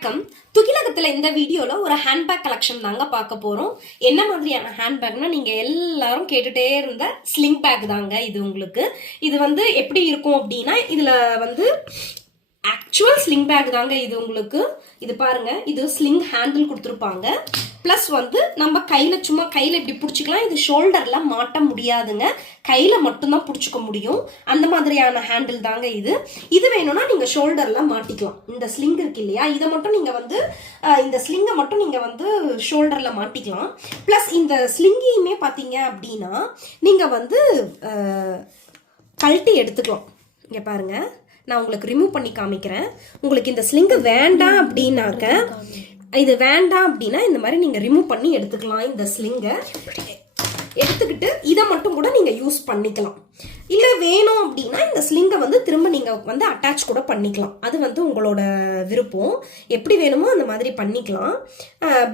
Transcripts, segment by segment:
வணக்கம். துகிலகத்துல இந்த வீடியோல ஒரு ஹேண்ட்பேக் கலெக்ஷன் தாங்க பார்க்க போறோம். என்ன மாதிரியான ஹேண்ட்பேக்னா நீங்க எல்லாரும் கேட்டுட்டே இருந்த ஸ்லிங் பேக் தாங்க இது. உங்களுக்கு இது வந்து எப்படி இருக்கும் அப்படின்னா, இதுல வந்து ஆக்சுவல் ஸ்லிங் பேக் தாங்க இது. உங்களுக்கு இது பாருங்க, இது ஸ்லிங் ஹேண்டில் கொடுத்துருப்பாங்க. ப்ளஸ் வந்து நம்ம கையில் சும்மா கையில் இப்படி பிடிச்சிக்கலாம். இது ஷோல்டரில் மாட்ட முடியாதுங்க, கையில் மட்டும்தான் பிடிச்சிக்க முடியும். அந்த மாதிரியான ஹேண்டில் தாங்க இது. இது வேணும்னா நீங்கள் ஷோல்டரில் மாட்டிக்கலாம். இந்த ஸ்லிங் இருக்கு இல்லையா, இதை மட்டும் நீங்கள் வந்து இந்த ஸ்லிங்கை மட்டும் நீங்கள் வந்து ஷோல்டரில் மாட்டிக்கலாம். ப்ளஸ் இந்த ஸ்லிங்கையுமே பார்த்தீங்க அப்படின்னா நீங்கள் வந்து கழட்டி எடுத்துக்கலாம். இங்கே பாருங்கள், நான் உங்களுக்கு ரிமூவ் பண்ணி காமிக்கிறேன். உங்களுக்கு இந்த ஸ்லிங்கு வேண்டாம் அப்படின்னாக்க, இது வேண்டாம் அப்படின்னா இந்த மாதிரி நீங்கள் ரிமூவ் பண்ணி எடுத்துக்கலாம். இந்த ஸ்லிங்கை எடுத்துக்கிட்டு இதை மட்டும் கூட நீங்கள் யூஸ் பண்ணிக்கலாம். இல்லை வேணும் அப்படின்னா இந்த ஸ்லிங்கை வந்து திரும்ப நீங்கள் வந்து அட்டாச் கூட பண்ணிக்கலாம். அது வந்து உங்களோட விருப்பம், எப்படி வேணுமோ அந்த மாதிரி பண்ணிக்கலாம்.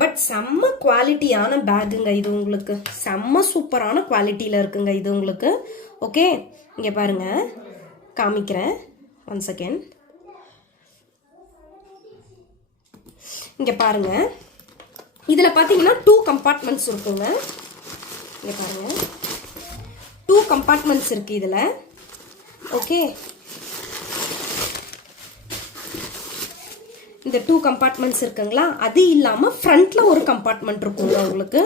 பட் செம்ம குவாலிட்டியான பேக்குங்க இது. உங்களுக்கு செம்ம சூப்பரான குவாலிட்டியில் இருக்குங்க இது உங்களுக்கு. ஓகே, இங்கே பாருங்கள், காமிக்கிறேன். One second. இங்கே பாருங்க, இதில் பார்த்தீங்கன்னா 2 கம்பார்ட்மெண்ட்ஸ் இருக்குங்க. இங்கே பாருங்க, 2 கம்பார்ட்மெண்ட்ஸ் இருக்கு இதில். ஓகே, இந்த 2 கம்பார்ட்மெண்ட்ஸ் இருக்குங்களா. அது இல்லாமல் ஃப்ரண்ட்ல ஒரு கம்பார்ட்மெண்ட் இருக்குங்க உங்களுக்கு.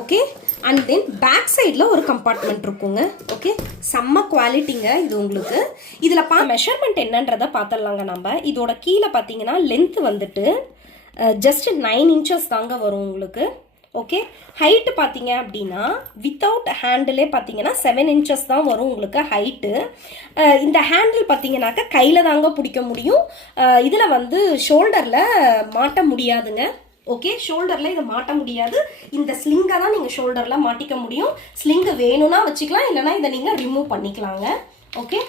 ஓகே, அண்ட் தென் பேக் சைடில் ஒரு கம்பார்ட்மெண்ட் இருக்குங்க. ஓகே, செம்ம குவாலிட்டிங்க இது உங்களுக்கு. இதில் மெஷர்மெண்ட் என்னன்றதை பார்த்துடலாங்க நம்ம. இதோட கீழே பார்த்தீங்கன்னா லென்த் வந்துட்டு ஜஸ்ட் 9 inches தாங்க வரும் உங்களுக்கு. ஓகே, ஹைட்டு பார்த்தீங்க அப்படின்னா வித்தவுட் ஹேண்டிலே பார்த்தீங்கன்னா 7 inches தான் வரும் உங்களுக்கு ஹைட்டு. இந்த ஹேண்டில் பார்த்தீங்கன்னாக்கா கையில் தாங்க பிடிக்க முடியும். இதில் வந்து ஷோல்டரில் மாட்ட முடியாதுங்க. ஓகே, ஷோல்டரில் இதை மாட்ட முடியாது. இந்த ஸ்லிங்கை தான் நீங்கள் ஷோல்டரில் மாட்டிக்க முடியும். ஸ்லிங்கு வேணும்னா வச்சுக்கலாம், இல்லைனா இதை நீங்கள் ரிமூவ் பண்ணிக்கலாங்க. ஓகே,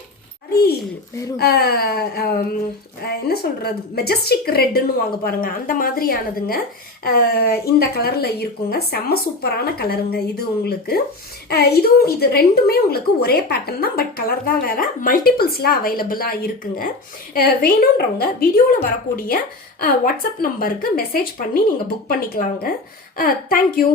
என்ன சொல்றது, மெஜஸ்டிக் ரெட்டுன்னு வாங்க பாருங்க, அந்த மாதிரியானதுங்க. இந்த கலர்ல இருக்குங்க. செம்ம சூப்பரான கலருங்க இது உங்களுக்கு. இதுவும் இது ரெண்டுமே உங்களுக்கு ஒரே பேட்டர்ன் தான், பட் கலர் தான் வேற. மல்டிபிள்ஸ்ல அவைலபிளா இருக்குங்க. வேணுன்றவங்க வீடியோவில் வரக்கூடிய வாட்ஸ்அப் நம்பருக்கு மெசேஜ் பண்ணி நீங்க புக் பண்ணிக்கலாங்க. தேங்க்யூ.